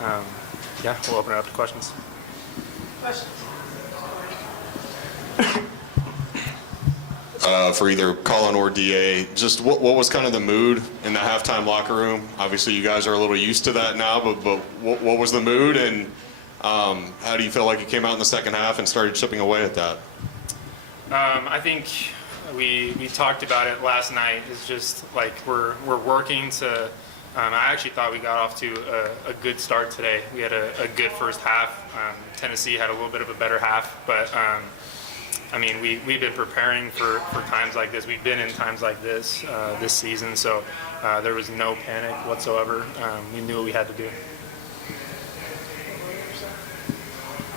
Yeah, we'll open it up to questions. For either Colin or DA, just what was kind of the mood in the halftime locker room? Obviously, you guys are a little used to that now, but what was the mood, and how do you feel like you came out in the second half and started chipping away at that? I think we talked about it last night. It's just like we're working to. I actually thought we got off to a good start today. We had a good first half. Tennessee had a little bit of a better half, but I mean, we've been preparing for times like this. We've been in times like this this season, so there was no panic whatsoever. We knew what we had to do.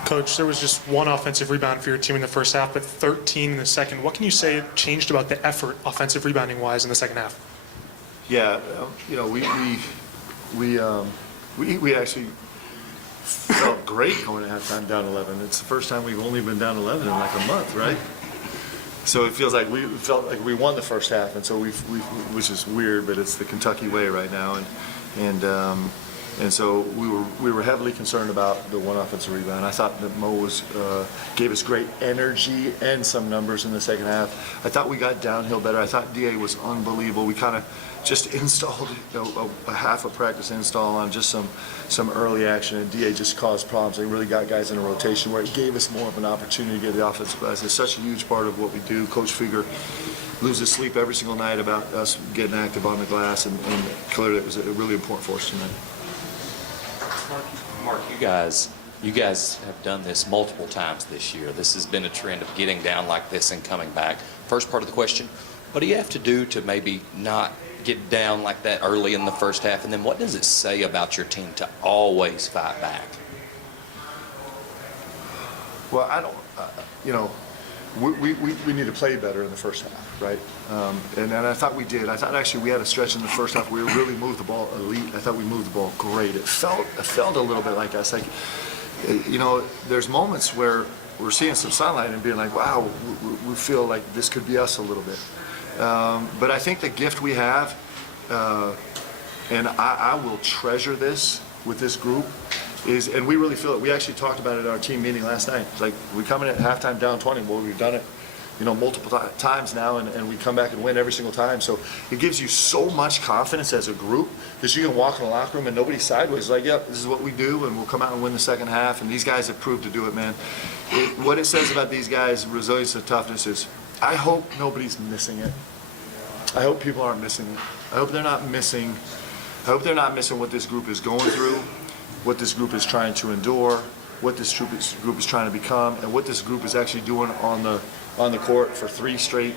Coach, there was just one offensive rebound for your team in the first half, but 13 in the second. What can you say changed about the effort, offensive rebounding-wise, in the second half? Yeah, you know, we actually felt great going to halftime down 11. It's the first time we've only been down 11 in like a month, right? So it feels like we felt like we won the first half, and so which is weird, but it's the Kentucky way right now, and so we were heavily concerned about the one offensive rebound. I thought that Mo gave us great energy and some numbers in the second half. I thought we got downhill better. I thought DA was unbelievable. We kind of just installed a half a practice install on just some early action, and DA just caused problems. They really got guys in a rotation where it gave us more of an opportunity to get the offensive glass. It's such a huge part of what we do. Coach Figger loses sleep every single night about us getting active on the glass, and clearly it was really important for us tonight. Mark, you guys have done this multiple times this year. This has been a trend of getting down like this and coming back. First part of the question, what do you have to do to maybe not get down like that early in the first half? And then what does it say about your team to always fight back? Well, I don't, you know, we need to play better in the first half, right? And I thought we did. I thought actually we had a stretch in the first half where we really moved the ball elite. I thought we moved the ball great. It felt a little bit like us. Like, you know, there's moments where we're seeing some sunlight and being like, wow, we feel like this could be us a little bit. But I think the gift we have, and I will treasure this with this group, is, and we really feel it. We actually talked about it at our team meeting last night. It's like, we come in at halftime down 20. Well, we've done it, you know, multiple times now, and we come back and win every single time. So it gives you so much confidence as a group that you can walk in the locker room and nobody's sideways. Like, yep, this is what we do, and we'll come out and win the second half. And these guys have proved to do it, man. What it says about these guys' resilience and toughness is, I hope nobody's missing it. I hope people aren't missing it. I hope they're not missing what this group is going through, what this group is trying to endure, what this group is trying to become, and what this group is actually doing on the court for 3 straight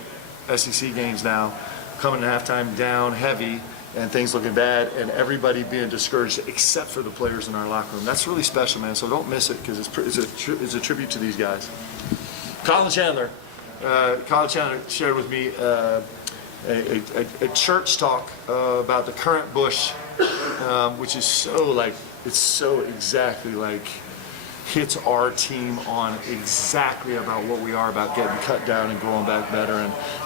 SEC games now, coming to halftime down heavy and things looking bad, and everybody being discouraged except for the players in our locker room. That's really special, man. So don't miss it, because it's a tribute to these guys. Colin Chandler shared with me a church talk about the current Bush, which is so like, it's so exactly like hits our team on exactly about what we are about getting cut down and growing back better,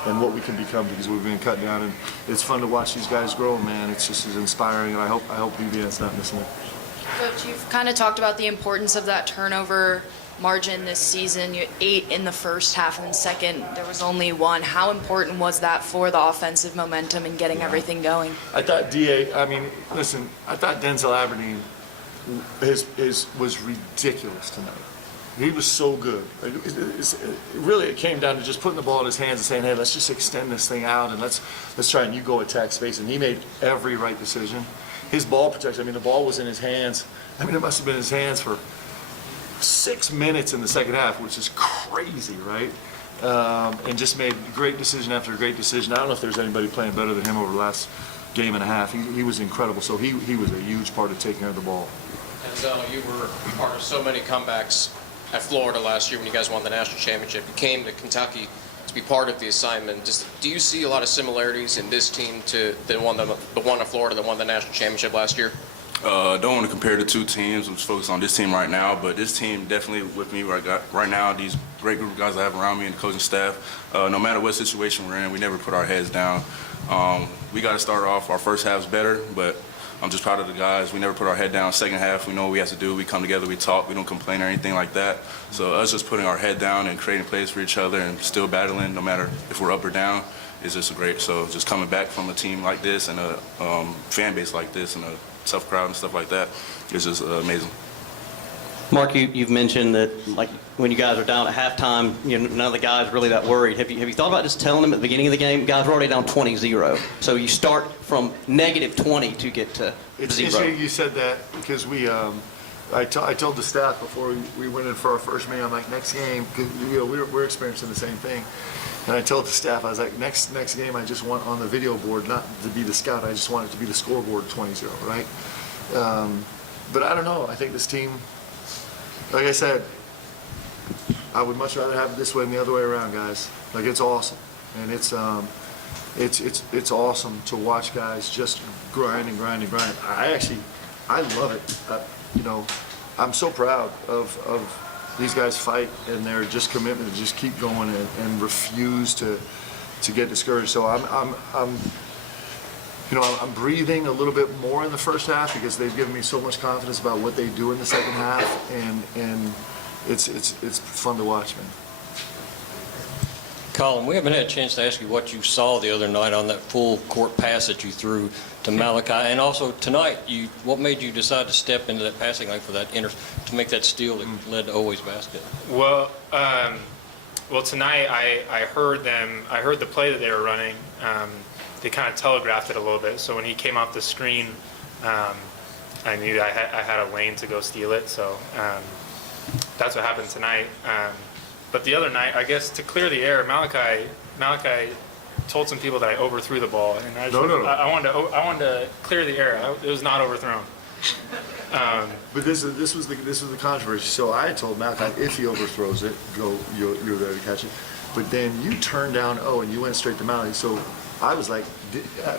and what we can become because we've been cut down. And it's fun to watch these guys grow, man. It's just as inspiring, and I hope BBN's not missing it. Coach, you've kind of talked about the importance of that turnover margin this season. You had 8 in the first half, and in the second there was only 1. How important was that for the offensive momentum and getting everything going? I thought I thought Denzel Aberdeen was ridiculous tonight. He was so good. It came down to just putting the ball in his hands and saying, hey, let's just extend this thing out, and let's try, and you go attack space. And he made every right decision. His ball protection, the ball was in his hands. It must have been in his hands for 6 minutes in the second half, which is crazy, right? And just made great decision after great decision. I don't know if there's anybody playing better than him over the last game and a half. He was incredible. So he was a huge part of taking care of the ball. And you were part of so many comebacks at Florida last year when you guys won the national championship. You came to Kentucky to be part of the assignment. Do you see a lot of similarities in this team to the one of Florida that won the national championship last year? Don't want to compare the two teams. I'm just focused on this team right now, but this team definitely with me right now, these great group of guys I have around me and the coaching staff, no matter what situation we're in, we never put our heads down. We got to start off our first halves better, but I'm just proud of the guys. We never put our head down. Second half, we know what we have to do. We come together, we talk, we don't complain or anything like that. So us just putting our head down and creating plays for each other and still battling, no matter if we're up or down, is just great. So just coming back from a team like this and a fan base like this and a tough crowd and stuff like that is just amazing. Mark, you've mentioned that, like, when you guys are down at halftime, none of the guys are really that worried. Have you thought about just telling them at the beginning of the game, guys, we're already down 20-0. So you start from -20 to get to It's 0. interesting you said that because I told the staff before we went in for our first meeting, I'm like, next game, because we're experiencing the same thing. And I told the staff, I was like, next game, I just want on the video board not to be the scout. I just want it to be the scoreboard 20-0, right? But I don't know. I think this team, like I said, I would much rather have it this way than the other way around, guys. Like, it's awesome, and it's awesome to watch guys just grind and grind and grind. I love it. I'm so proud of these guys fight and their just commitment to just keep going and refuse to get discouraged. So I'm breathing a little bit more in the first half because they've given me so much confidence about what they do in the second half, and it's fun to watch, man. Colin, we haven't had a chance to ask you what you saw the other night on that full court pass that you threw to Malachi, and also tonight, what made you decide to step into that passing lane for that to make that steal that led to Oweh's basket? Well, tonight I heard the play that they were running. They kind of telegraphed it a little bit. So when he came off the screen, I knew I had a lane to go steal it. So that's what happened tonight. But the other night, I guess to clear the air, Malachi told some people that I overthrew the ball, and I wanted to clear the air. It was not overthrown. But this was the controversy. So I told Malachi, if he overthrows it, you're there to catch it. But then you turned down and you went straight to Malachi. So I was like,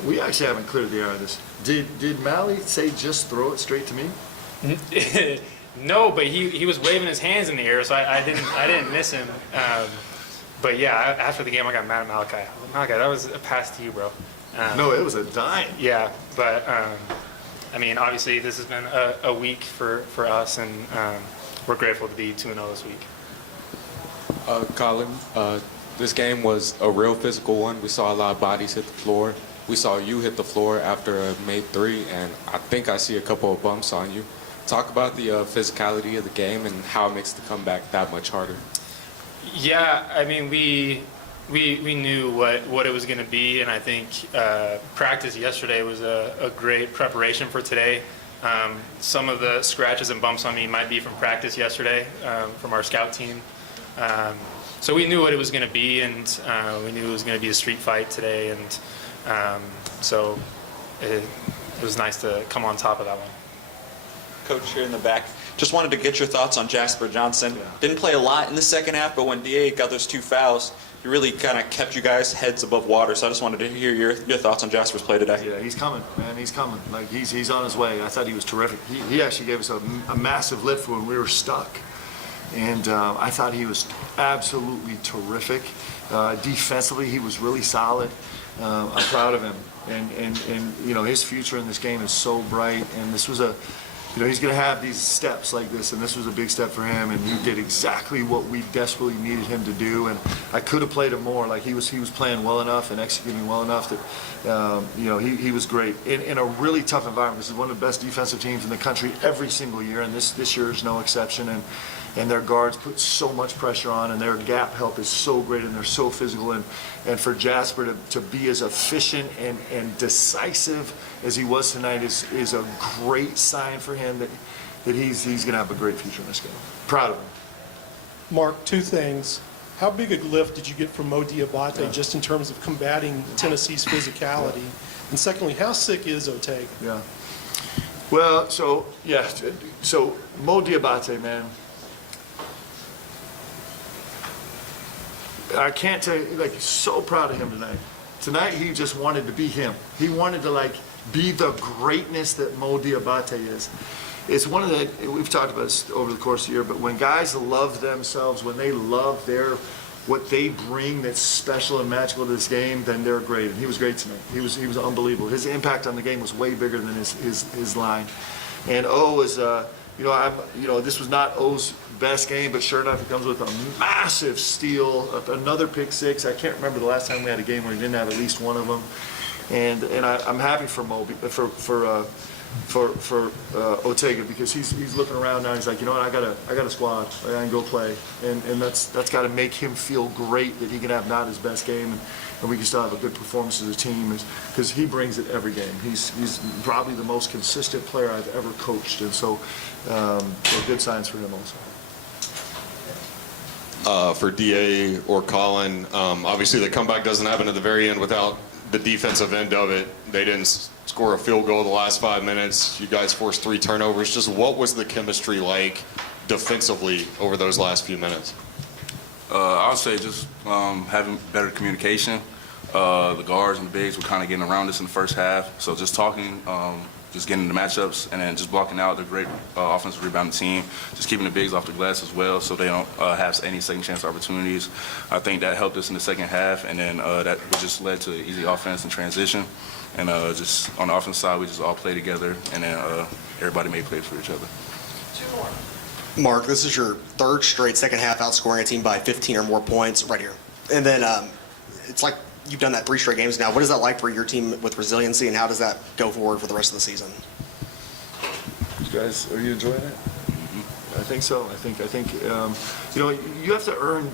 we actually haven't cleared the air on this. Did Mally say just throw it straight to me? No, but he was waving his hands in the air, so I didn't miss him. But yeah, after the game, I got mad at Malachi. Malachi, that was a pass to you, bro. No, it was a dime. Yeah, but I mean, obviously, this has been a week for us, and we're grateful to be 2-0 this week. Colin, this game was a real physical one. We saw a lot of bodies hit the floor. We saw you hit the floor after a made three, and I think I see a couple of bumps on you. Talk about the physicality of the game and how it makes the comeback that much harder. Yeah, I mean, we knew what it was going to be, and I think practice yesterday was a great preparation for today. Some of the scratches and bumps on me might be from practice yesterday from our scout team. So we knew what it was going to be, and we knew it was going to be a street fight today, and so it was nice to come on top of that one. Coach here in the back, just wanted to get your thoughts on Jasper Johnson. Didn't play a lot in the second half, but when DA got those 2 fouls, he really kind of kept you guys heads above water. So I just wanted to hear your thoughts on Jasper's play today. Yeah, he's coming, man. He's coming. Like, he's on his way. I thought he was terrific. He actually gave us a massive lift when we were stuck. And I thought he was absolutely terrific. Defensively, he was really solid. I'm proud of him. And his future in this game is so bright. And this was he's going to have these steps like this, and this was a big step for him, and he did exactly what we desperately needed him to do. And I could have played him more. Like, he was playing well enough and executing well enough that he was great in a really tough environment. This is one of the best defensive teams in the country every single year, and this year is no exception. And their guards put so much pressure on, and their gap help is so great, and they're so physical. And for Jasper to be as efficient and decisive as he was tonight is a great sign for him that he's going to have a great future in this game. Proud of him. Mark, 2 things. How big a lift did you get from Mo Diabate just in terms of combating Tennessee's physicality? And secondly, how sick is Otega? Yeah. Well, so Mo Diabate, man. I can't tell you, so proud of him tonight. Tonight, he just wanted to be him. He wanted to, be the greatness that Mo Diabate is. It's one of the, we've talked about this over the course of the year, but when guys love themselves, when they love their what they bring that's special and magical to this game, then they're great. And he was great tonight. He was unbelievable. His impact on the game was way bigger than his line. And O is, this was not O's best game, but sure enough, it comes with a massive steal, another pick six. I can't remember the last time we had a game where he didn't have at least one of them. And I'm happy for Mo, for Ortega, because he's looking around now. And he's like, you know what? I got a squad. I can go play, and that's got to make him feel great that he can have not his best game, and we can still have a good performance as a team, because he brings it every game. He's probably the most consistent player I've ever coached, and so good signs for him also. For DA or Colin, obviously the comeback doesn't happen at the very end without the defensive end of it. They didn't score a field goal the last 5 minutes. You guys forced 3 turnovers. Just what was the chemistry like defensively over those last few minutes? I would say just having better communication. The guards and the bigs were kind of getting around us in the first half. So just talking, just getting the matchups, and then just blocking out the great offensive rebounding team. Just keeping the bigs off the glass as well, so they don't have any second chance opportunities. I think that helped us in the second half, and then that just led to easy offense and transition. And just on the offense side, we just all play together, and then everybody made plays for each other. Mark, this is your third straight second half outscoring a team by 15 or more points right here. And then it's like you've done that 3 straight games now. What is that like for your team with resiliency, and how does that go forward for the rest of the season? You guys, are you enjoying it? I think so. I think you have to earn,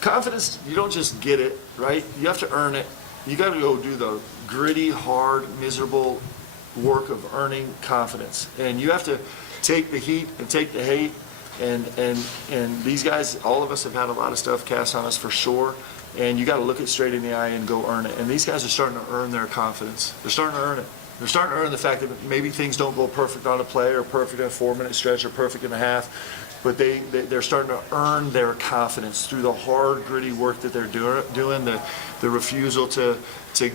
confidence. You don't just get it, right? You have to earn it. You got to go do the gritty, hard, miserable work of earning confidence, and you have to take the heat and take the hate. And these guys, all of us have had a lot of stuff cast on us for sure. And you got to look it straight in the eye and go earn it. And these guys are starting to earn their confidence. They're starting to earn it. They're starting to earn the fact that maybe things don't go perfect on a play, or perfect in a 4-minute stretch, or perfect in a half. But they're starting to earn their confidence through the hard, gritty work that they're doing, the refusal to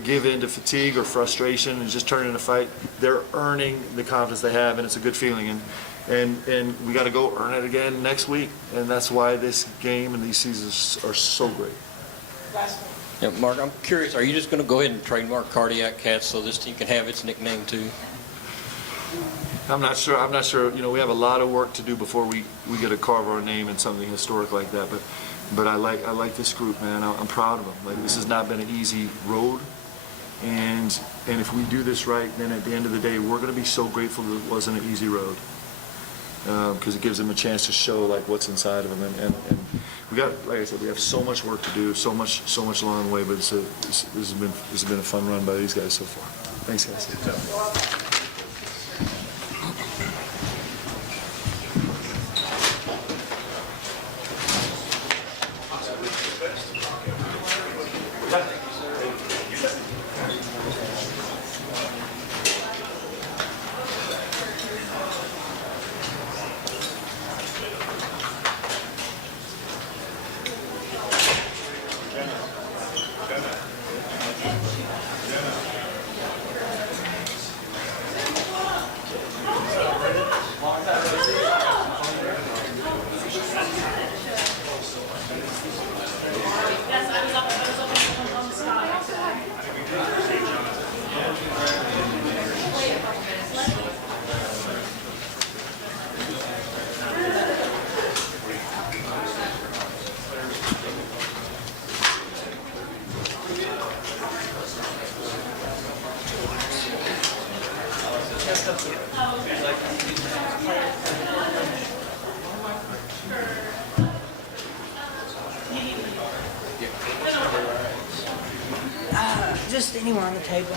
give in to fatigue or frustration and just turn in a fight. They're earning the confidence they have, and it's a good feeling. And we got to go earn it again next week. And that's why this game and these seasons are so great. Yeah, Mark, I'm curious, are you just going to go ahead and trademark Cardiac Cats so this team can have its nickname too? I'm not sure. We have a lot of work to do before we get to carve our name in something historic like that. But I like this group, man. I'm proud of them. Like, this has not been an easy road. And if we do this right, then at the end of the day, we're going to be so grateful that it wasn't an easy road. Because it gives them a chance to show like what's inside of them, and we got, like I said, we have so much work to do, so much along the way. But this has been a fun run by these guys so far. Thanks, guys. Just anywhere on the table.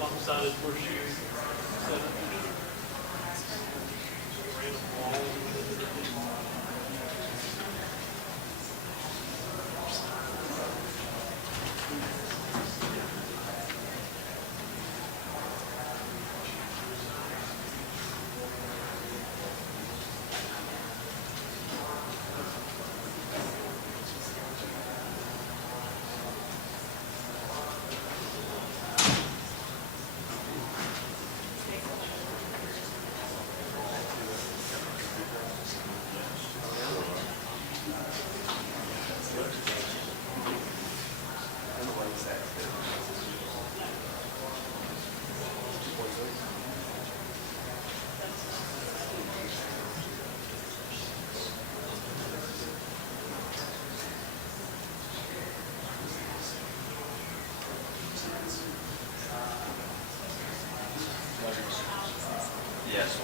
Lopsided horseshoe setup. Random ball. Yes.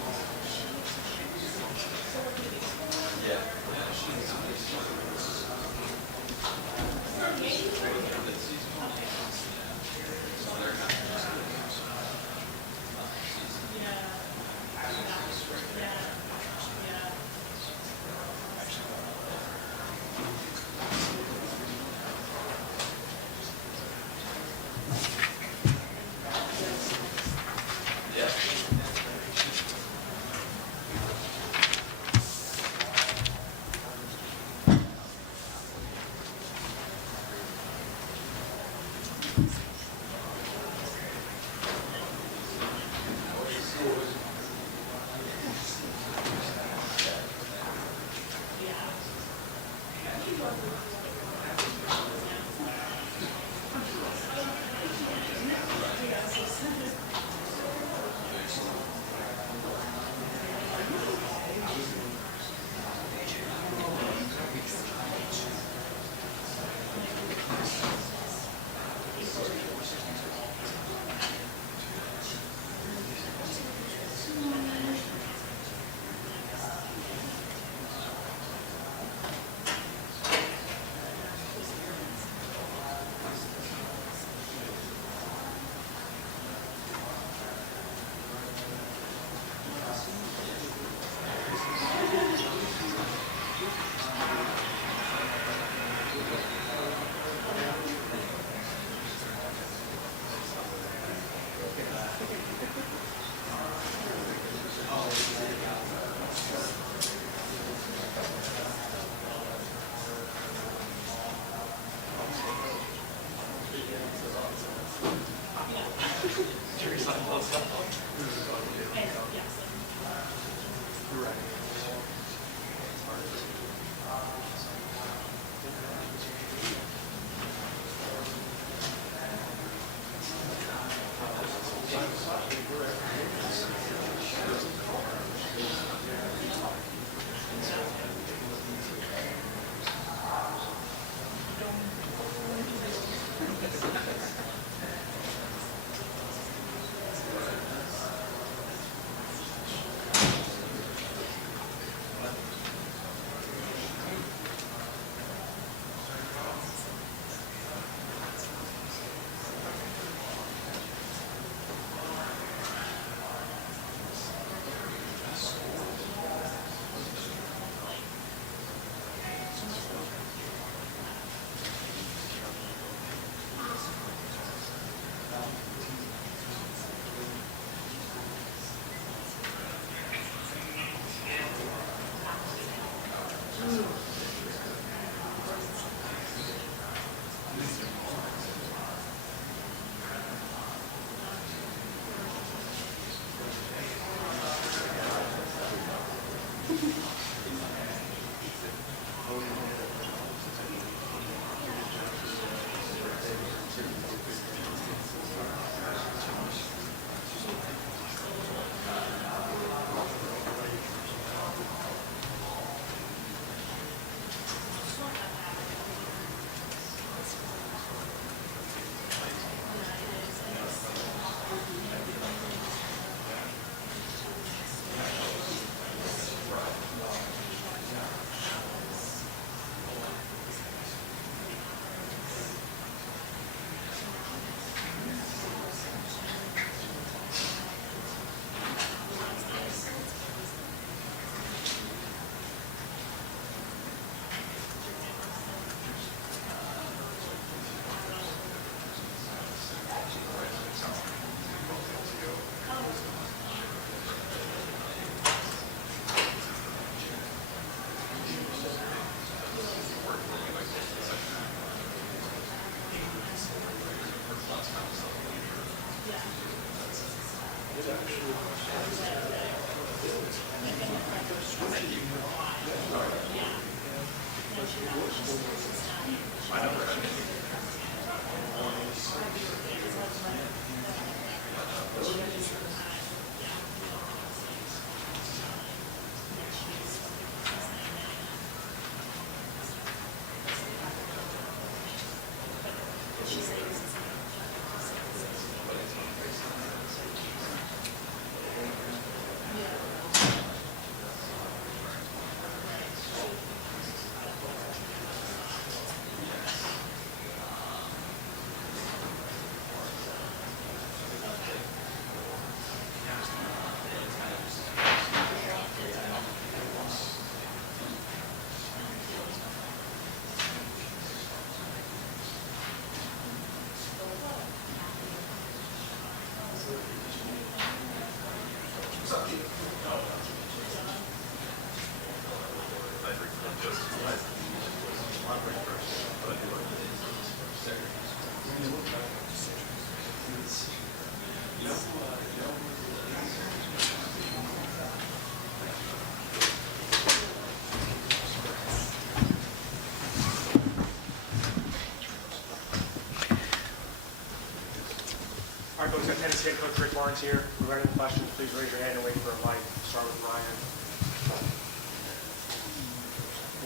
All right, folks, got Tennessee head coach Rick Barnes here. If you have any questions, please raise your hand and wait for a mic. Start with Ryan.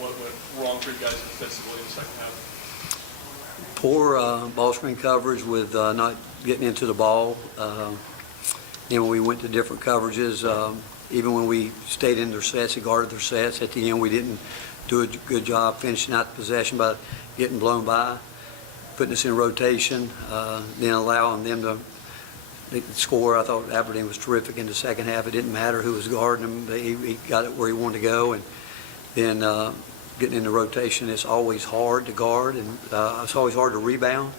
What went wrong for you guys defensively in the second half? Poor ball screen coverage with not getting into the ball. Then when we went to different coverages, even when we stayed in their sets and guarded their sets, at the end we didn't do a good job finishing out the possession by getting blown by, putting us in rotation, then allowing them to score. I thought Aberdeen was terrific in the second half. It didn't matter who was guarding him. He got it where he wanted to go. And then getting into rotation, it's always hard to guard, and it's always hard to rebound.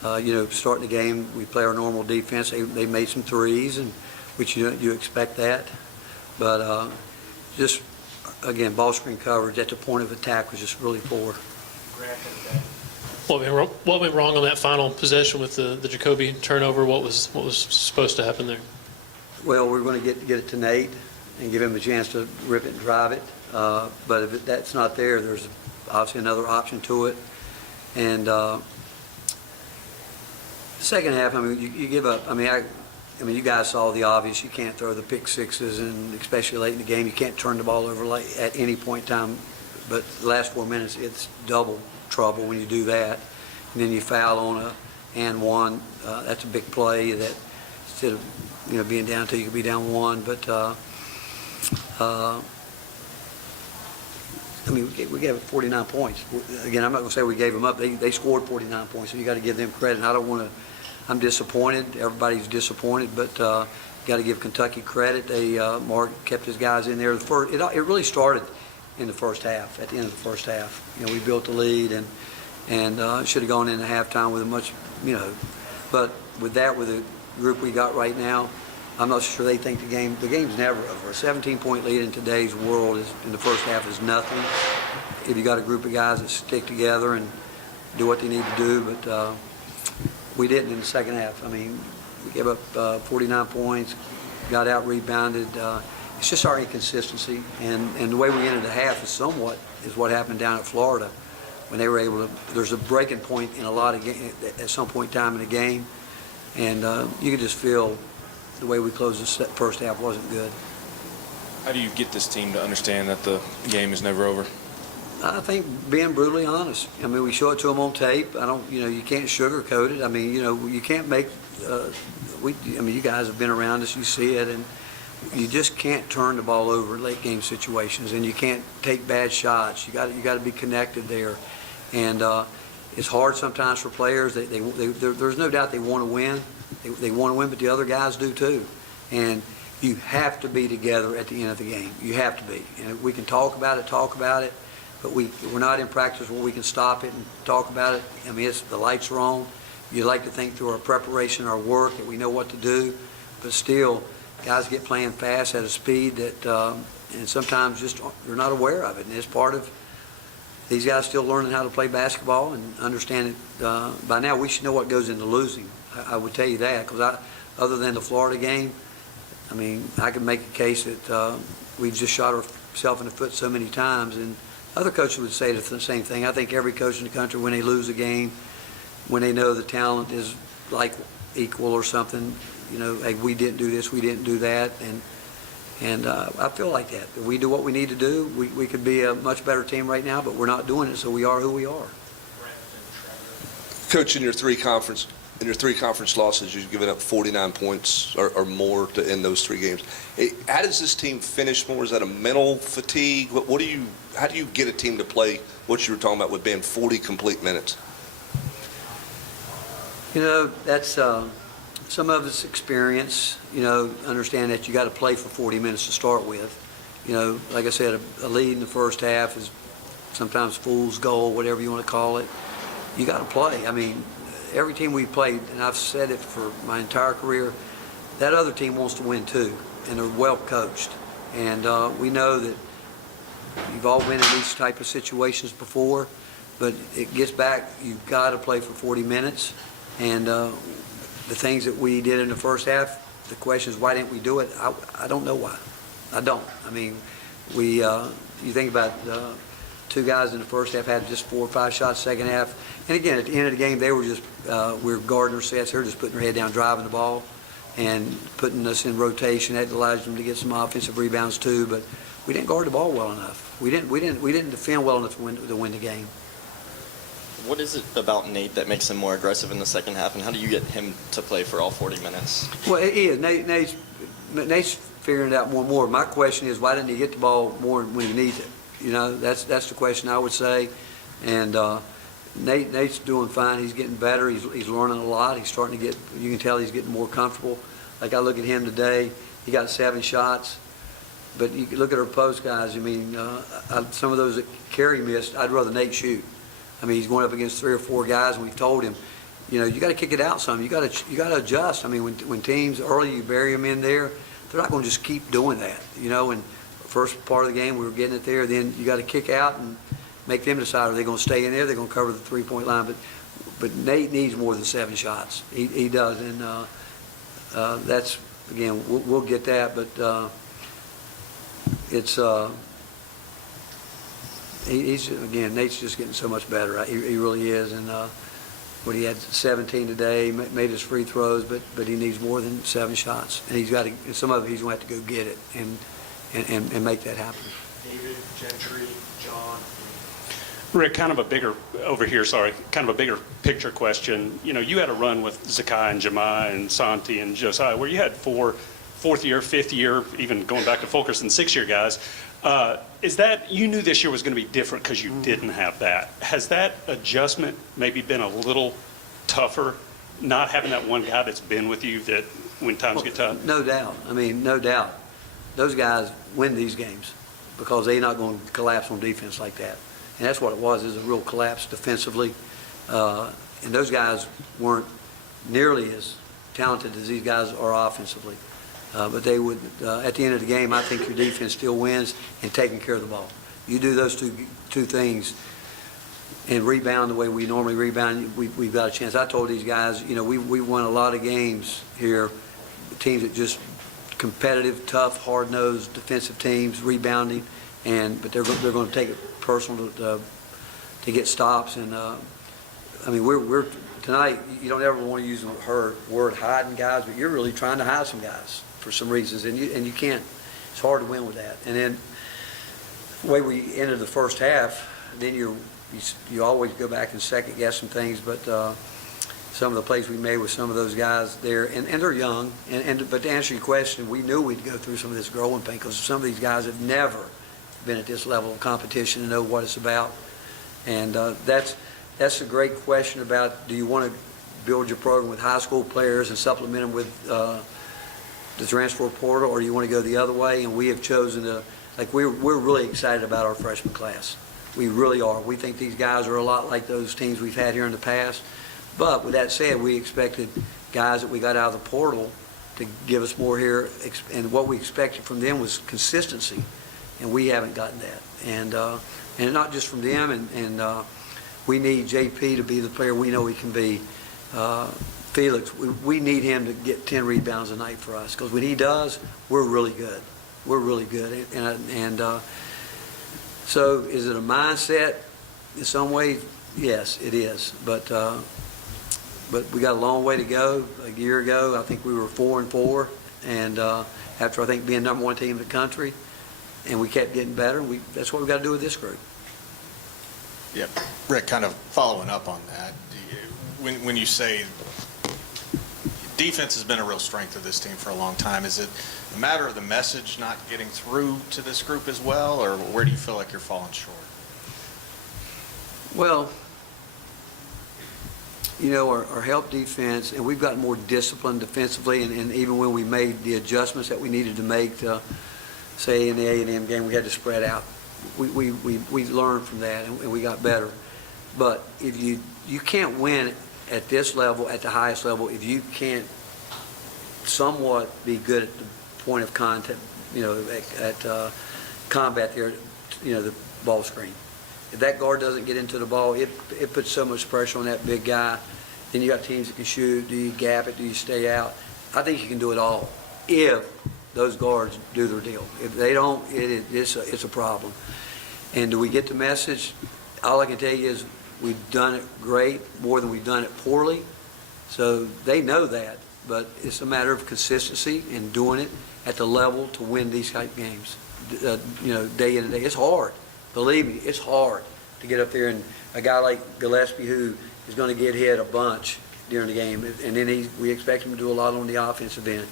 Starting the game, we play our normal defense. They made some threes, and which you expect that. But just, again, ball screen coverage at the point of attack was just really poor. What went wrong on that final possession with the Jacoby turnover? What was supposed to happen there? Well, we're going to get it to Nate and give him a chance to rip it and drive it. But if that's not there, there's obviously another option to it. And the second half, I mean, you give up. I mean, you guys saw the obvious. You can't throw the pick sixes, and especially late in the game, you can't turn the ball over late at any point in time. But the last 4 minutes, it's double trouble when you do that. And then you foul on a and one. That's a big play that instead of being down two, you could be down one. But I mean, we gave 49 points. Again, I'm not going to say we gave them up. They scored 49 points, so you got to give them credit. And I don't want to. I'm disappointed. Everybody's disappointed, but got to give Kentucky credit. Mark kept his guys in there. It really started in the first half. At the end of the first half, we built the lead and should have gone into halftime with a much, But with the group we got right now, I'm not sure they think the game's never over. A 17-point lead in today's world in the first half is nothing. If you got a group of guys that stick together and do what they need to do, but we didn't in the second half. I mean, we gave up 49 points, got out rebounded. It's just our inconsistency, and the way we ended the half is what happened down at Florida when they were able to. There's a breaking point in a lot of at some point in time in the game, and you could just feel the way we closed the first half wasn't good. How do you get this team to understand that the game is never over? I think being brutally honest. I mean, we show it to them on tape. You can't sugarcoat it. I mean, you can't make. You guys have been around us. You see it, and you just can't turn the ball over in late game situations, and you can't take bad shots. You got to be connected there, and it's hard sometimes for players. There's no doubt they want to win. They want to win, but the other guys do too, and you have to be together at the end of the game. You have to be, and we can talk about it, but we're not in practice where we can stop it and talk about it. I mean, the lights are on. You like to think through our preparation, our work, that we know what to do, but still, guys get playing fast at a speed that, and sometimes just you're not aware of it. And it's part of these guys still learning how to play basketball and understand it. By now, we should know what goes into losing. I would tell you that, because other than the Florida game, I mean, I can make a case that we've just shot ourselves in the foot so many times, and other coaches would say the same thing. I think every coach in the country, when they lose a game, when they know the talent is like equal or something, hey, we didn't do this, we didn't do that, and I feel like that. If we do what we need to do, we could be a much better team right now, but we're not doing it, so we are who we are. Coach, in your three conference losses, you've given up 49 points or more to end those three games. How does this team finish more? Is that a mental fatigue? How do you get a team to play what you were talking about with being 40 complete minutes? That's some of it's experience. Understand that you got to play for 40 minutes to start with. Like I said, a lead in the first half is sometimes fool's goal, whatever you want to call it. You got to play. I mean, every team we played, and I've said it for my entire career, that other team wants to win too. and they're well coached. And we know that you've all been in these type of situations before, but it gets back, you've got to play for 40 minutes. And the things that we did in the first half, the question is, why didn't we do it? I don't know why. I don't. I mean, you think about two guys in the first half had just 4 or 5 shots second half. And again, at the end of the game, they were just, we were guarding our sets. They were just putting their head down, driving the ball, and putting us in rotation. That allows them to get some offensive rebounds too. But we didn't guard the ball well enough. We didn't defend well enough to win the game. What is it about Nate that makes him more aggressive in the second half, and how do you get him to play for all 40 minutes? Well, it is. Nate's figuring it out more and more. My question is, why didn't he get the ball more when he needs it? You know, that's the question I would say. And Nate's doing fine. He's getting better. He's learning a lot. He's starting to get, you can tell he's getting more comfortable. Like I look at him today, he got 7 shots. But you look at our post guys, I mean, some of those that Kerry missed, I'd rather Nate shoot. I mean, he's going up against 3 or 4 guys, and we've told him, you know, you got to kick it out some. You got to adjust. I mean, when teams early, you bury them in there, they're not going to just keep doing that, you know. And first part of the game, we were getting it there. Then you got to kick out and make them decide, are they going to stay in there? They're going to cover the 3-point line. But Nate needs more than 7 shots. He does, and that's, again, we'll get that. But it's he's again, Nate's just getting so much better. He really is. And when he had 17 today, made his free throws, but he needs more than 7 shots, and he's got to. Some of it he's going to have to go get it and make that happen. David, Gentry, John. Rick, kind of a bigger picture question. You know, you had a run with Zakai and Jemai and Santi and Josiah where you had 4th year, 5th year, even going back to Fulkerson, 6-year guys. Is that, you knew this year was going to be different because you didn't have that. Has that adjustment maybe been a little tougher, not having that one guy that's been with you that when times get tough? No doubt. I mean, no doubt. Those guys win these games because they're not going to collapse on defense like that. And that's what it was, is a real collapse defensively. And those guys weren't nearly as talented as these guys are offensively. But they would, at the end of the game, I think your defense still wins and taking care of the ball. You do those two things and rebound the way we normally rebound, we've got a chance. I told these guys, you know, we won a lot of games here, teams that just competitive, tough, hard-nosed defensive teams, rebounding, but they're going to take it personal to get stops. And I mean, we're tonight. You don't ever want to use the word hiding guys, but you're really trying to hide some guys for some reasons, and you can't. It's hard to win with that. And then the way we ended the first half, then you always go back and second guess some things, but some of the plays we made with some of those guys there, and they're young. But to answer your question, we knew we'd go through some of this growing pain because some of these guys have never been at this level of competition and know what it's about. And that's a great question about, do you want to build your program with high school players and supplement them with the transfer portal, or do you want to go the other way? And we have chosen to, like, we're really excited about our freshman class. We really are. We think these guys are a lot like those teams we've had here in the past. But with that said, we expected guys that we got out of the portal to give us more here, and what we expected from them was consistency, and we haven't gotten that. And not just from them, and we need JP to be the player we know he can be. Felix, we need him to get 10 rebounds a night for us, because when he does, we're really good. We're really good. And so is it a mindset in some way? Yes, it is. But we got a long way to go. A year ago, I think we were 4-4, and after I think being #1 team in the country, and we kept getting better. That's what we got to do with this group. Yep. Rick, kind of following up on that, when you say defense has been a real strength of this team for a long time, is it a matter of the message not getting through to this group as well, or where do you feel like you're falling short? Well, you know, our help defense, and we've gotten more disciplined defensively, and even when we made the adjustments that we needed to make to, say, in the A&M game, we had to spread out. We learned from that, and we got better. But if you can't win at this level, at the highest level, if you can't somewhat be good at the point of contact, at combat there, the ball screen. If that guard doesn't get into the ball, it puts so much pressure on that big guy. Then you got teams that can shoot. Do you gap it? Do you stay out? I think you can do it all if those guards do their deal. If they don't, it's a problem. And do we get the message? All I can tell you is we've done it great, more than we've done it poorly. So they know that, but it's a matter of consistency and doing it at the level to win these type of games. Day in and day. It's hard. Believe me, it's hard to get up there, and a guy like Gillespie who is going to get hit a bunch during the game, and then we expect him to do a lot on the offensive end.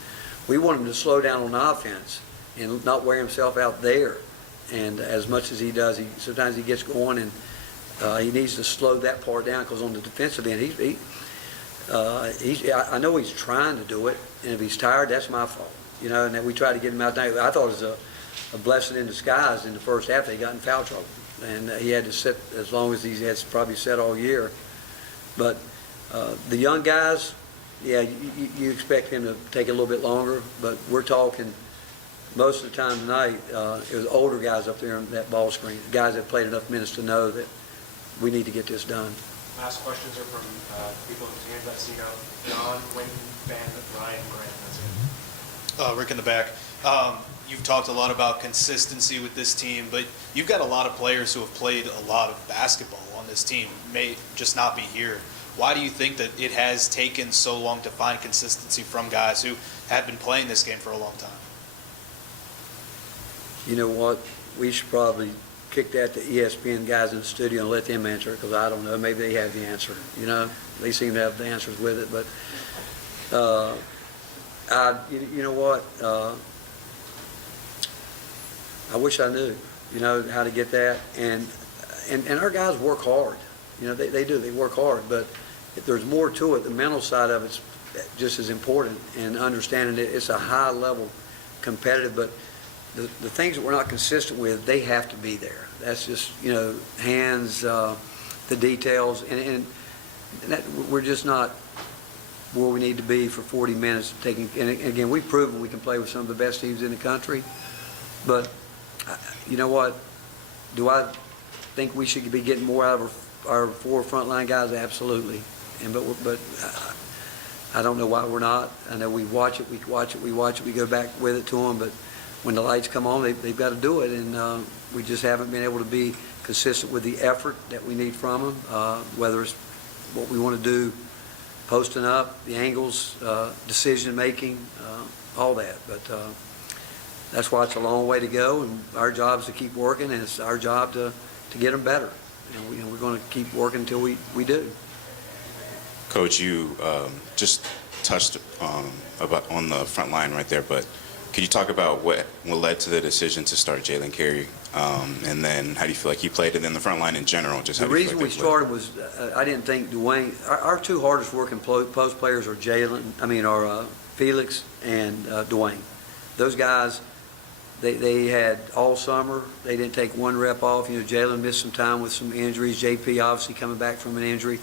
We want him to slow down on offense and not wear himself out there. And as much as he does, sometimes he gets going, and he needs to slow that part down, because on the defensive end, I know he's trying to do it, and if he's tired, that's my fault. And that we try to get him out there. I thought it was a blessing in disguise in the first half. They got in foul trouble, and he had to sit as long as he has probably sat all year. But the young guys, yeah, you expect him to take a little bit longer, but we're talking most of the time tonight, it was older guys up there on that ball screen, guys that played enough minutes to know that we need to get this done. Last questions are from people whose hands I've seen out. John, Quentin, Ben, Ryan, Grant, that's it. Rick in the back. You've talked a lot about consistency with this team, but you've got a lot of players who have played a lot of basketball on this team, may just not be here. Why do you think that it has taken so long to find consistency from guys who have been playing this game for a long time? You know what? We should probably kick that to ESPN guys in the studio and let them answer it, because I don't know. Maybe they have the answer. They seem to have the answers with it. But you know what? I wish I knew, how to get that. And our guys work hard. They do. They work hard. But if there's more to it, the mental side of it's just as important. And understanding that it's a high level competitive, but the things that we're not consistent with, they have to be there. That's just, hands, the details, and that, we're just not where we need to be for 40 minutes. And again, we've proven we can play with some of the best teams in the country, but you know what? Do I think we should be getting more out of our 4 frontline guys? Absolutely. But I don't know why we're not. I know we watch it, we go back with it to them, but when the lights come on, they've got to do it, and we just haven't been able to be consistent with the effort that we need from them, whether it's what we want to do, posting up, the angles, decision-making, all that. But that's why it's a long way to go, and our job is to keep working, and it's our job to get them better. We're going to keep working until we do. Coach, you just touched about on the front line right there, but could you talk about what led to the decision to start Jalen Carey, and then how do you feel like he played, and then the front line in general? Just the reason we started was I didn't think Dwayne. Our 2 hardest working post players are Felix and Dwayne. Those guys, they had all summer. They didn't take 1 rep off. Jalen missed some time with some injuries. JP obviously coming back from an injury.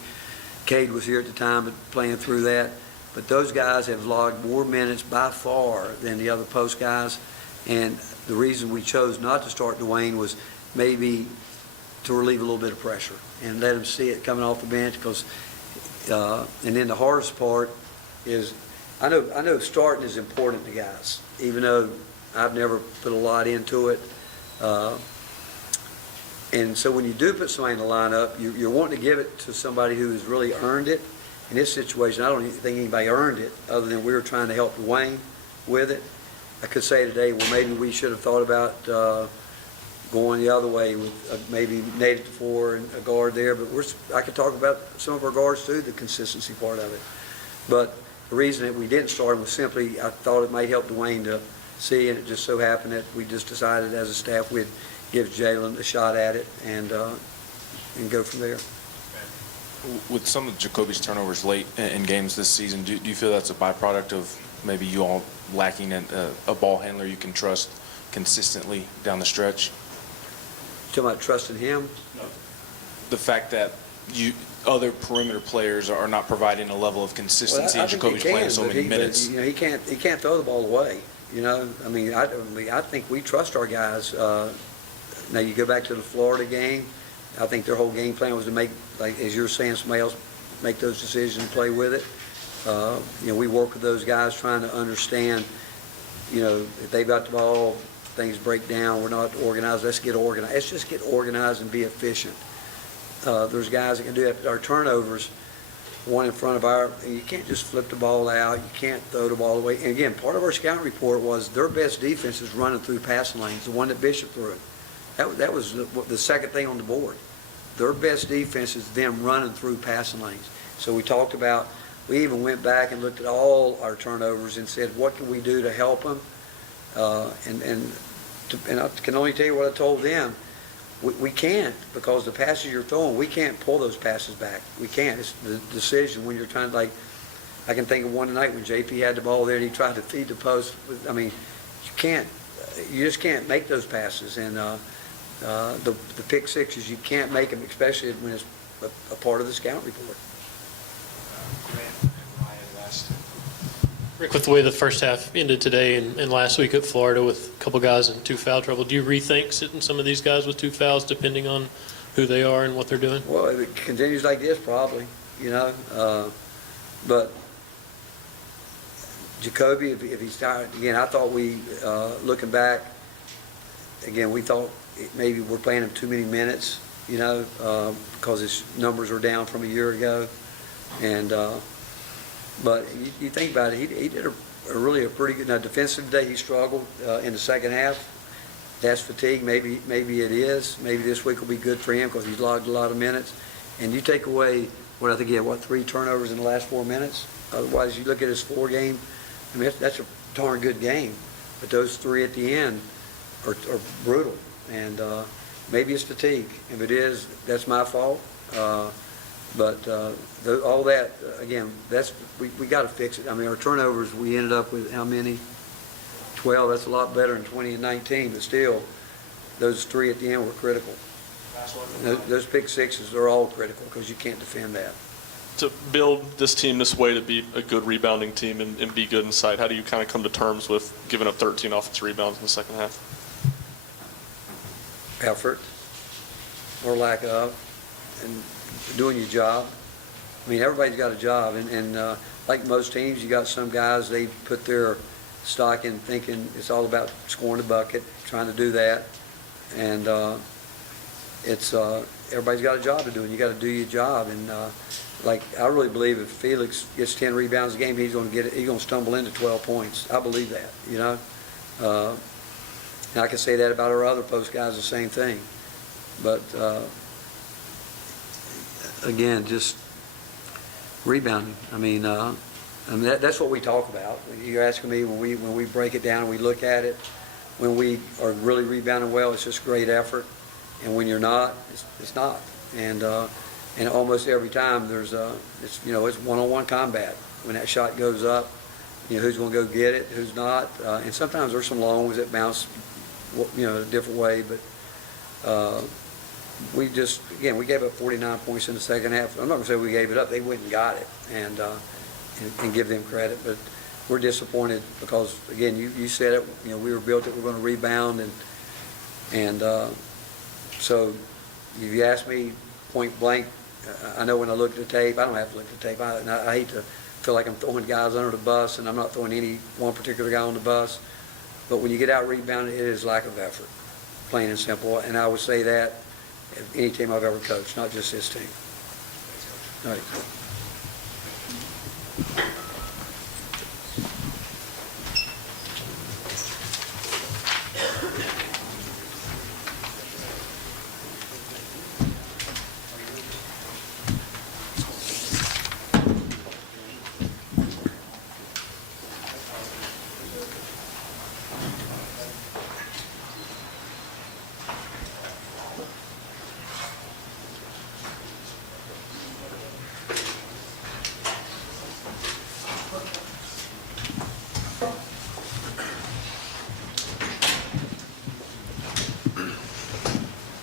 Cade was here at the time, but playing through that. But those guys have logged more minutes by far than the other post guys. And the reason we chose not to start Dwayne was maybe to relieve a little bit of pressure and let him see it coming off the bench. Because, and then the hardest part is, I know starting is important to guys, even though I've never put a lot into it. And so when you do put somebody in the lineup, you're wanting to give it to somebody who has really earned it. In this situation, I don't even think anybody earned it, other than we were trying to help Dwayne with it. I could say today, well, maybe we should have thought about going the other way with maybe Nate at the 4 and a guard there. But I could talk about some of our guards too, the consistency part of it. But the reason that we didn't start was simply I thought it might help Dwayne to see, and it just so happened that we just decided as a staff we'd give Jalen a shot at it and go from there. With some of Jacoby's turnovers late in games this season, do you feel that's a byproduct of maybe you all lacking a ball handler you can trust consistently down the stretch? You talking about trusting him? No. The fact that other perimeter players are not providing a level of consistency, and Jacoby's playing so many minutes. He can't throw the ball away. You know, I mean, I think we trust our guys. Now you go back to the Florida game. I think their whole game plan was to make, like as you're saying, somebody else make those decisions and play with it. You know, we work with those guys trying to understand, you know, if they've got the ball, things break down, we're not organized, let's get organized. Let's just get organized and be efficient. There's guys that can do that. Our turnovers, one in front of our, you can't just flip the ball out, you can't throw the ball away. And again, part of our scout report was their best defense is running through passing lanes, the one that Bishop threw. That was the second thing on the board. Their best defense is them running through passing lanes. So we talked about, we even went back and looked at all our turnovers and said, what can we do to help them? And I can only tell you what I told them. We can't, because the passes you're throwing, we can't pull those passes back. We can't. It's the decision when you're trying to, like, I can think of one tonight when JP had the ball there and he tried to feed the post. I mean, you just can't make those passes. And the pick sixes, you can't make them, especially when it's a part of the scout report. Rick, with the way the first half ended today and last week at Florida with a couple guys in 2 foul trouble, do you rethink sitting some of these guys with 2 fouls depending on who they are and what they're doing? Well, if it continues like this, probably, you know. But Jacoby, if he's tired, again, I thought we, looking back, again, we thought maybe we're playing him too many minutes, you know, because his numbers are down from a year ago. And but you think about it, he did a really pretty good. Now, defensive day, he struggled in the second half. That's fatigue. Maybe it is. Maybe this week will be good for him because he's logged a lot of minutes. And you take away what I think he had, 3 turnovers in the last 4 minutes. Otherwise, you look at his 4 game. I mean, that's a darn good game. But those 3 at the end are brutal. And maybe it's fatigue. If it is, that's my fault. But all that, again, we got to fix it. I mean, our turnovers, we ended up with how many? 12. That's a lot better than 20 and 19. But still, those 3 at the end were critical. Those pick sixes are all critical because you can't defend that. To build this team this way to be a good rebounding team and be good inside, how do you kind of come to terms with giving up 13 offensive rebounds in the second half? Effort or lack of, and doing your job. I mean, everybody's got a job, and like most teams, you got some guys, they put their stock in thinking it's all about scoring the bucket, trying to do that, and it's everybody's got a job to do, and you got to do your job. And like, I really believe if Felix gets 10 rebounds a game, he's going to get it. He's going to stumble into 12 points. I believe that, you know. And I can say that about our other post guys, the same thing. But again, just rebounding. I mean, that's what we talk about. You're asking me when we break it down and we look at it, when we are really rebounding well, it's just great effort. And when you're not, it's not. And almost every time there's it's one-on-one combat. When that shot goes up, you know, who's going to go get it, who's not. And sometimes there's some long ones that bounce, you know, a different way. But we just, again, we gave up 49 points in the second half. I'm not going to say we gave it up. They went and got it, and give them credit. But we're disappointed because, again, you said it. You know, we were built that we're going to rebound, and so if you ask me point blank, I know when I look at the tape, I don't have to look at the tape. I hate to feel like I'm throwing guys under the bus, and I'm not throwing any one particular guy on the bus. But when you get out rebounded, it is lack of effort, plain and simple. And I would say that any team I've ever coached, not just this team. All right.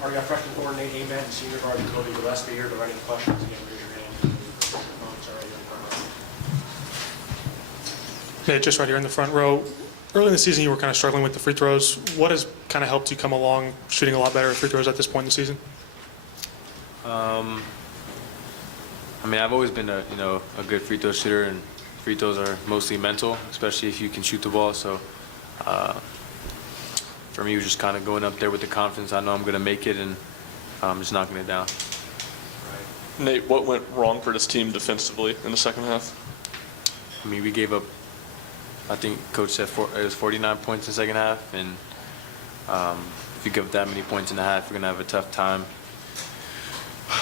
Our freshman guard, Nate Amen, and senior guard, Cody Gillespie here. If there are any questions, again, raise your hand. Yeah, just right here in the front row. Early in the season, you were kind of struggling with the free throws. What has kind of helped you come along shooting a lot better at free throws at this point in the season? I mean, I've always been a good free throw shooter, and free throws are mostly mental, especially if you can shoot the ball. So for me, it was just kind of going up there with the confidence. I know I'm going to make it, and just knocking it down. Nate, what went wrong for this team defensively in the second half? I mean, we gave up, I think Coach said it was 49 points in the second half, and if you give up that many points in the half, you're going to have a tough time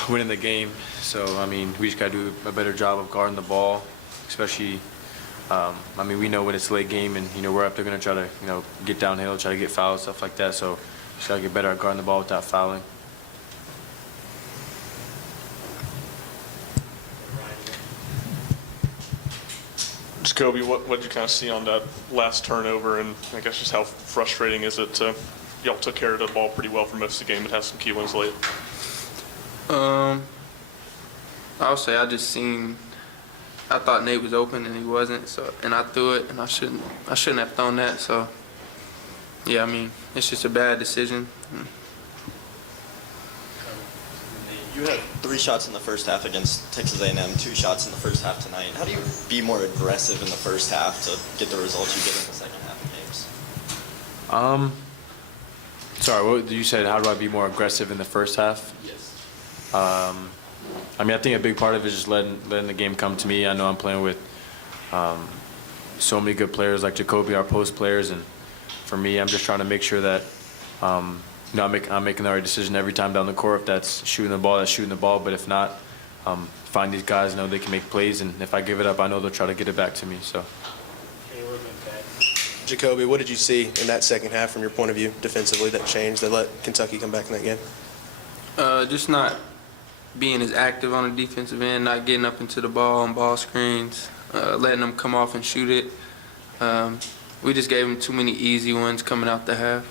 winning the game. So, I mean, we just got to do a better job of guarding the ball, especially, I mean, we know when it's a late game and, we're up there going to try to, get downhill, try to get fouled, stuff like that. So, just got to get better at guarding the ball without fouling. Jacoby, what did you kind of see on that last turnover, and I guess just how frustrating is it to, y'all took care of the ball pretty well for most of the game and had some key ones late? I would say I thought Nate was open and he wasn't, and I threw it, and I shouldn't have thrown that. So yeah, I mean, it's just a bad decision. You had 3 shots in the first half against Texas A&M, 2 shots in the first half tonight. How do you be more aggressive in the first half to get the results you get in the second half of games? Sorry, what you said? How do I be more aggressive in the first half? Yes. I mean, I think a big part of it is just letting the game come to me. I know I'm playing with so many good players like Jacoby, our post players, and for me, I'm just trying to make sure that I'm making the right decision every time down the court. If that's shooting the ball, that's shooting the ball. But if not, find these guys, know they can make plays, and if I give it up, I know they'll try to get it back to me. So. Jacoby, what did you see in that second half from your point of view defensively that changed, that let Kentucky come back in that game? Just not being as active on the defensive end, not getting up into the ball on ball screens, letting them come off and shoot it. We just gave them too many easy ones coming out the half.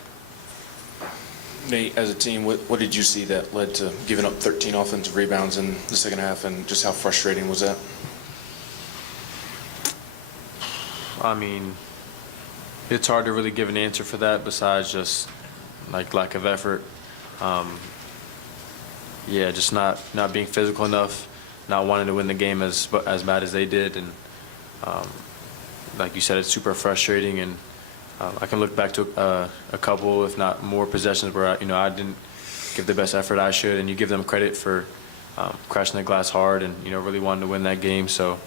Nate, as a team, what did you see that led to giving up 13 offensive rebounds in the second half, and just how frustrating was that? I mean, it's hard to really give an answer for that besides just like lack of effort. Yeah, just not being physical enough, not wanting to win the game as bad as they did, and like you said, it's super frustrating. And I can look back to a couple, if not more, possessions where I didn't give the best effort I should, and you give them credit for crashing the glass hard and really wanting to win that game. So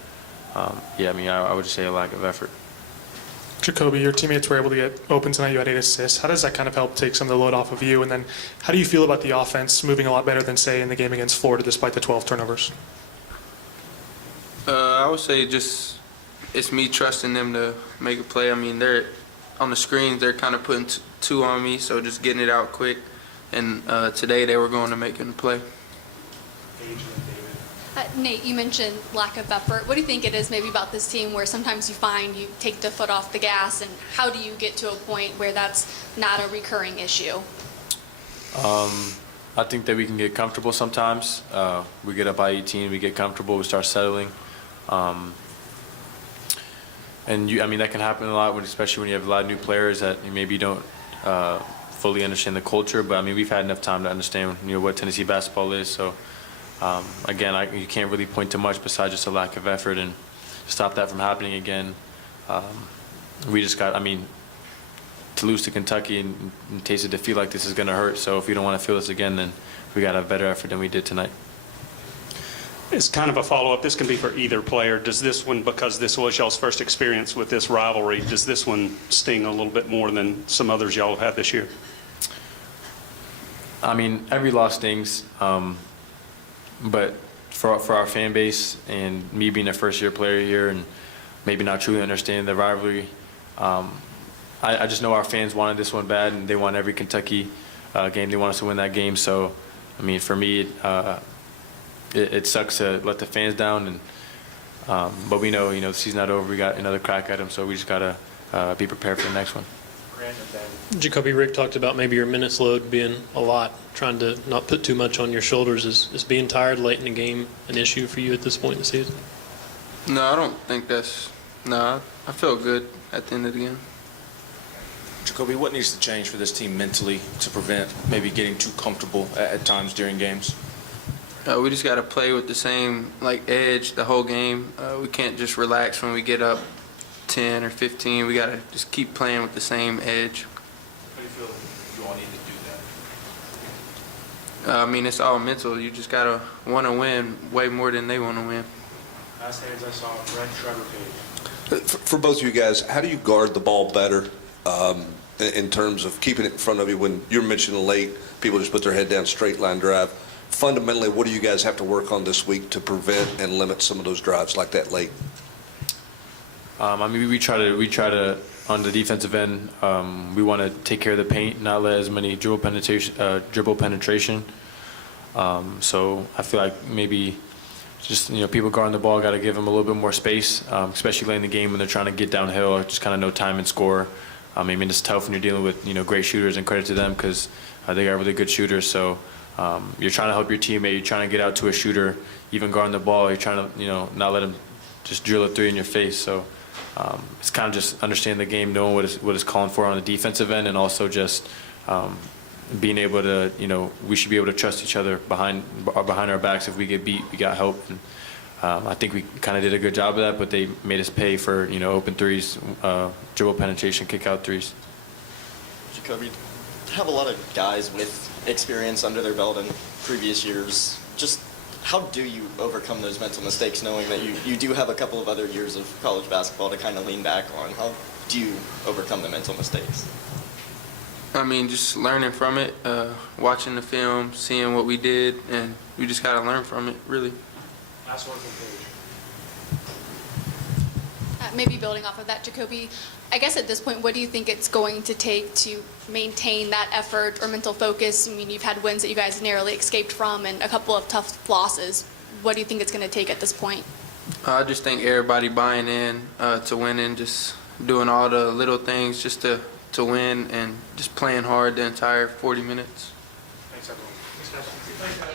yeah, I mean, I would just say a lack of effort. Jacoby, your teammates were able to get open tonight. You had 8 assists. How does that kind of help take some of the load off of you? And then how do you feel about the offense moving a lot better than, say, in the game against Florida, despite the 12 turnovers? I would say just it's me trusting them to make a play. I mean, they're on the screens, they're kind of putting 2 on me, so just getting it out quick. And today they were going to make a play. Nate, you mentioned lack of effort. What do you think it is maybe about this team where sometimes you find you take the foot off the gas, and how do you get to a point where that's not a recurring issue? I think that we can get comfortable sometimes. We get up by 18, we get comfortable, we start settling. And I mean, that can happen a lot, especially when you have a lot of new players that you maybe don't fully understand the culture. But I mean, we've had enough time to understand what Tennessee basketball is. So again, you can't really point to much besides just a lack of effort, and stop that from happening again. We just got, I mean, to lose to Kentucky and taste a defeat like this is going to hurt. So if we don't want to feel this again, then we got to have better effort than we did tonight. It's kind of a follow-up. This can be for either player. Does this one, because this was y'all's first experience with this rivalry, does this one sting a little bit more than some others y'all have had this year? I mean, every loss stings. But for our fan base and me being a first-year player here and maybe not truly understanding the rivalry, I just know our fans wanted this one bad, and they want every Kentucky game. They want us to win that game. So, I mean, for me, it sucks to let the fans down, and but we know, the season's not over. We got another crack at them, so we just gotta be prepared for the next one. Jacoby, Rick talked about maybe your minutes load being a lot, trying to not put too much on your shoulders. Is being tired late in the game an issue for you at this point in the season? No, I don't think that's. No, I feel good at the end of the game. Jacoby, what needs to change for this team mentally to prevent maybe getting too comfortable at times during games? We just got to play with the same edge the whole game. We can't just relax when we get up 10 or 15. We got to just keep playing with the same edge. How do you feel you all need to do that? I mean, it's all mental. You just got to want to win way more than they want to win. Last hands I saw, Brent Trevor Page. For both of you guys, how do you guard the ball better in terms of keeping it in front of you? When you're mentioning late, people just put their head down, straight line drive. Fundamentally, what do you guys have to work on this week to prevent and limit some of those drives like that late? I mean, we try to on the defensive end. We want to take care of the paint, not let as many dribble penetration. So I feel like maybe just people guarding the ball, got to give them a little bit more space, especially late in the game when they're trying to get downhill or just kind of know time and score. I mean, it's tough when you're dealing with great shooters, and credit to them because they are really good shooters. So you're trying to help your teammate. You're trying to get out to a shooter, even guarding the ball. You're trying to not let him just drill a three in your face. So it's kind of just understanding the game, knowing what it's calling for on the defensive end, and also just being able to we should be able to trust each other behind our backs. If we get beat, we got help. And I think we kind of did a good job of that, but they made us pay for open threes, dribble penetration, kick out threes. Jacoby, have a lot of guys with experience under their belt in previous years. Just how do you overcome those mental mistakes, knowing that you do have a couple of other years of college basketball to kind of lean back on? How do you overcome the mental mistakes? I mean, just learning from it, watching the film, seeing what we did, and we just got to learn from it, really. Last one from Paige. Maybe building off of that, Jacoby, I guess at this point, what do you think it's going to take to maintain that effort or mental focus? I mean, you've had wins that you guys narrowly escaped from and a couple of tough losses. What do you think it's going to take at this point? I just think everybody buying in to winning, just doing all the little things just to win, and just playing hard the entire 40 minutes. Thanks, everyone. Thanks, guys.